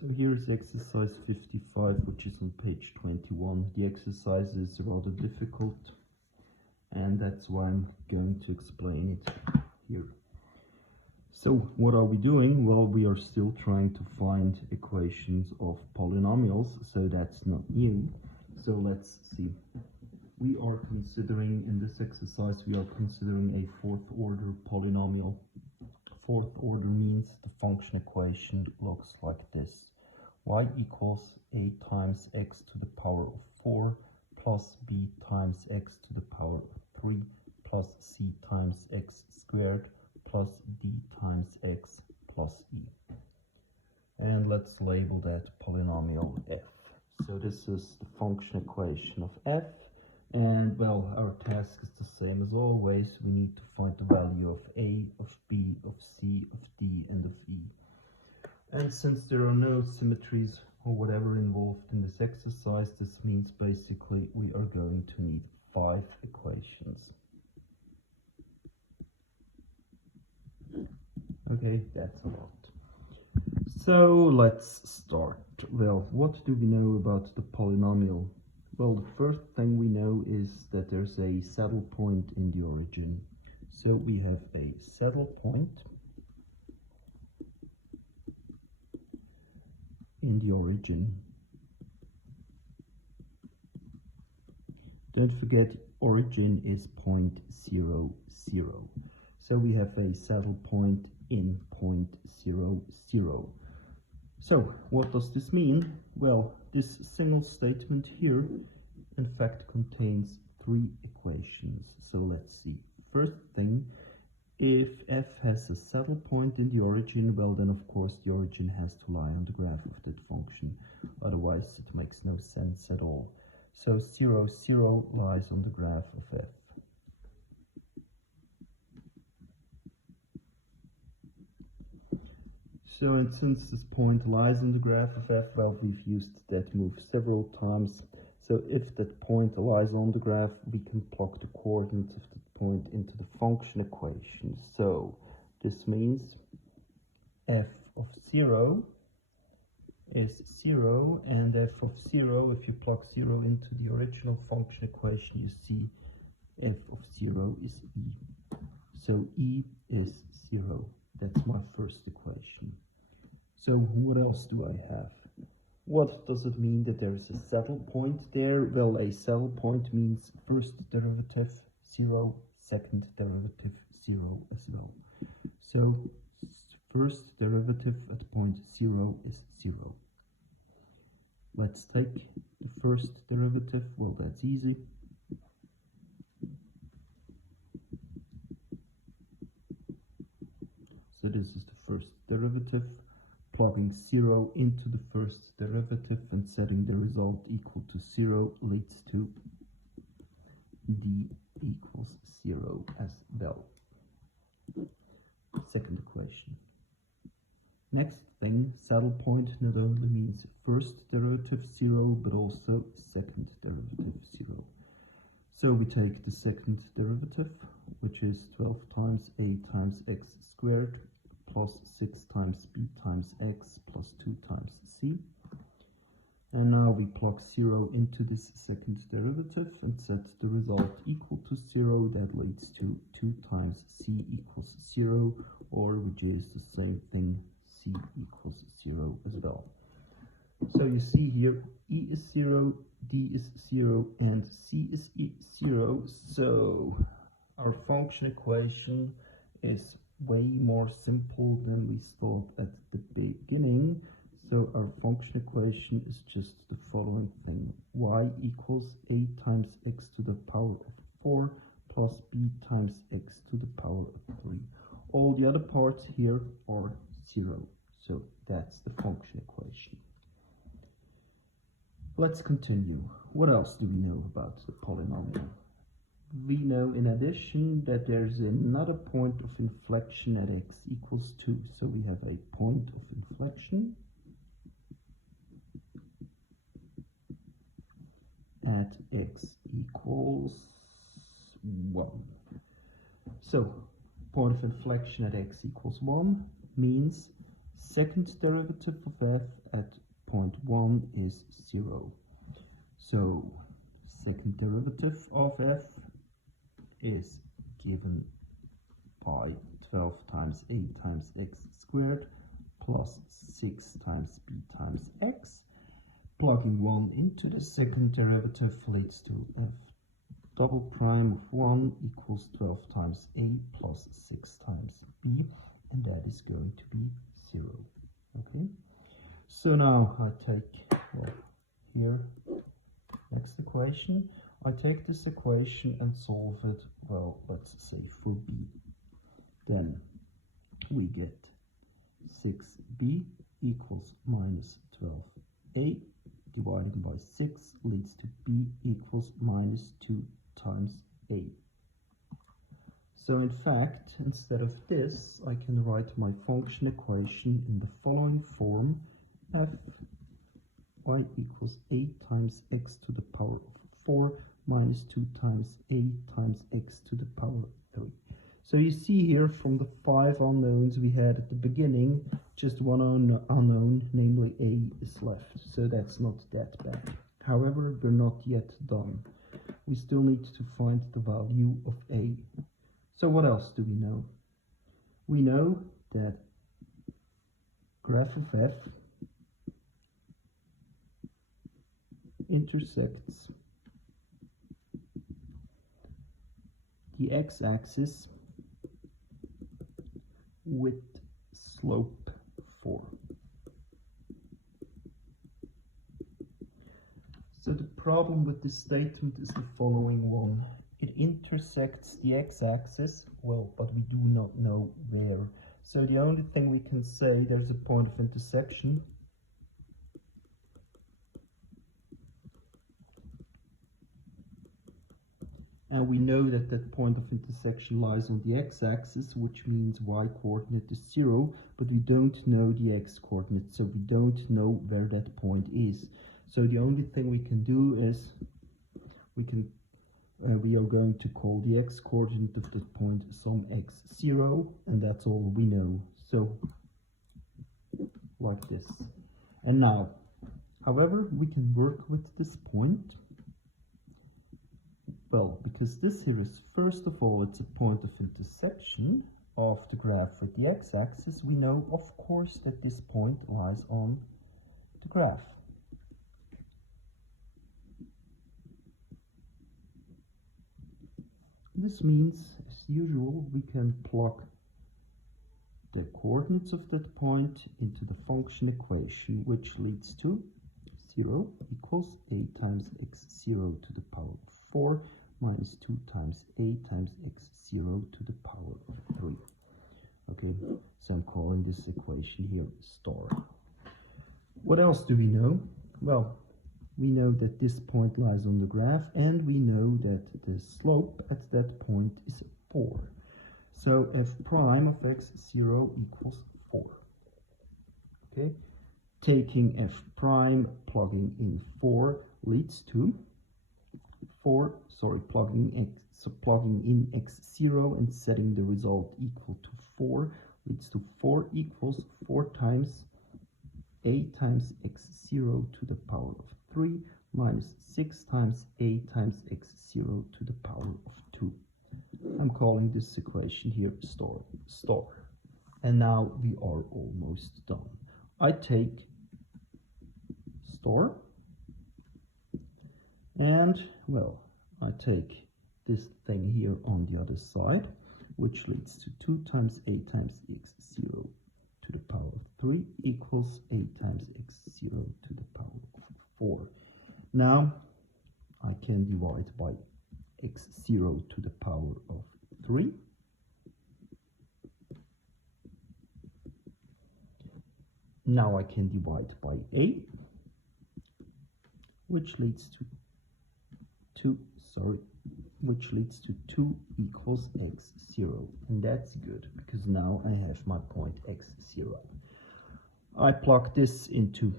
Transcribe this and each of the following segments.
So here's exercise 55, which is on page 21. The exercise is rather difficult, and that's why I'm going to explain it here. So what are we doing? Well, we are still trying to find equations of polynomials, so that's not new. So let's see. We are considering, in this exercise, we are considering a fourth order polynomial. Fourth order means the function equation looks like this. Y equals a times x to the power of 4 plus b times x to the power of 3 plus c times x squared plus d times x plus e. And let's label that polynomial f. So this is the function equation of f. And well, our task is the same as always. We need to find the value of a, of b, of c, of d, and of e. And since there are no symmetries or whatever involved in this exercise, this means basically we are going to need 5 equations. Okay, that's a lot. So let's start. Well, what do we know about the polynomial? Well, the first thing we know is that there's a saddle point in the origin. So we have a saddle point in the origin. Don't forget, origin is point 0, 0. So we have a saddle point in point 0, 0. So what does this mean? Well, this single statement here in fact contains 3 equations. So let's see. First thing, if f has a saddle point in the origin, well then of course the origin has to lie on the graph of that function. Otherwise it makes no sense at all. So 0, 0 lies on the graph of f. So, and since this point lies on the graph of f, well, we've used that move several times. So if that point lies on the graph, we can plug the coordinates of that point into the function equation. So this means f of 0 is 0, and f of 0, if you plug 0 into the original function equation, you see f of 0 is e. So e is 0. That's my first equation. So what else do I have? What does it mean that there is a saddle point there? Well, a saddle point means first derivative 0, second derivative 0 as well. So first derivative at point 0 is 0. Let's take the first derivative. Well, that's easy. So this is the first derivative. Plugging 0 into the first derivative and setting the result equal to 0 leads to d equals 0 as well. Second equation. Next thing, saddle point not only means first derivative 0, but also second derivative 0. So we take the second derivative, which is 12 times a times x squared, plus 6 times b times x plus 2 times c. And now we plug 0 into this second derivative and set the result equal to 0. That leads to 2 times c equals 0, or which is the same thing, c equals 0 as well. So you see here, e is 0, d is 0, and c is 0. So our function equation is way more simple than we thought at the beginning. So our function equation is just the following thing. Y equals a times x to the power of 4 plus b times x to the power of 3. All the other parts here are 0. So that's the function equation. Let's continue. What else do we know about the polynomial? We know in addition that there's another point of inflection at x equals 2. So we have a point of inflection at x equals 1. So point of inflection at x equals 1 means second derivative of f at point 1 is 0. So second derivative of f is given by 12 times a times x squared plus 6 times b times x. Plugging 1 into the second derivative leads to f double prime of 1 equals 12 times a plus 6 times b, and that is going to be 0. Okay, so now I take, well, here, next equation, I take this equation and solve it, well, let's say for b. Then we get 6b equals minus 12a, dividing by 6 leads to b equals minus 2 times a. So in fact, instead of this, I can write my function equation in the following form: f y equals 8 times x to the power of 4 minus 2 times a times x to the power of 3. So you see here from the 5 unknowns we had at the beginning, just one unknown, namely a, is left. So that's not that bad. However, we're not yet done. We still need to find the value of a. So what else do we know? We know that graph of f intersects the x-axis with slope 4. So the problem with this statement is the following one. It intersects the x-axis, well, but we do not know where. So the only thing we can say, there's a point of intersection. And we know that that point of intersection lies on the x-axis, which means y-coordinate is 0, but we don't know the x-coordinate, so we don't know where that point is. So the only thing we can do is we are going to call the x-coordinate of that point some x0, and that's all we know. So like this. And now, however, we can work with this point. Well, because this here is, first of all, it's a point of intersection of the graph with the x-axis, we know, of course, that this point lies on the graph. This means, as usual, we can plug the coordinates of that point into the function equation, which leads to 0 equals a times x0 to the power of 4 minus 2 times a times x0 to the power of 3. Okay, so I'm calling this equation here star. What else do we know? Well, we know that this point lies on the graph, and we know that the slope at that point is 4. So f prime of x0 equals 4. Okay, taking f prime, plugging in 4 leads to plugging in x0 and setting the result equal to 4 leads to 4 equals 4 times a times x0 to the power of 3 minus 6 times a times x0 to the power of 2. I'm calling this equation here star. And now we are almost done. I take star and, well, I take this thing here on the other side, which leads to 2 times a times x0 to the power of 3 equals a times x0 to the power of 4. Now I can divide by x0 to the power of 3. Now I can divide by a, which leads to 2 equals x0, and that's good because now I have my point x0. I plug this into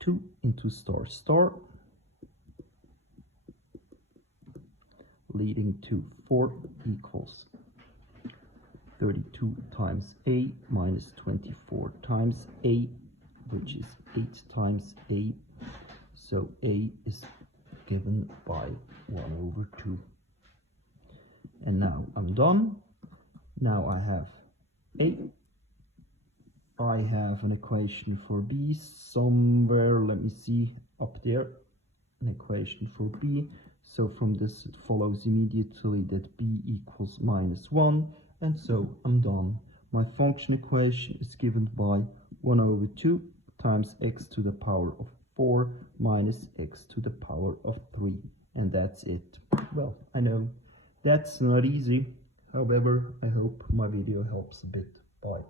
2 into star, leading to 4 equals 32 times a minus 24 times a, which is 8 times a. So a is given by 1/2. And now I'm done. Now I have a. I have an equation for b somewhere, let me see, up there, an equation for b. So from this it follows immediately that b equals -1, and so I'm done. My function equation is given by 1/2 times x to the power of 4 minus x to the power of 3, and that's it. Well, I know that's not easy. However, I hope my video helps a bit. Bye.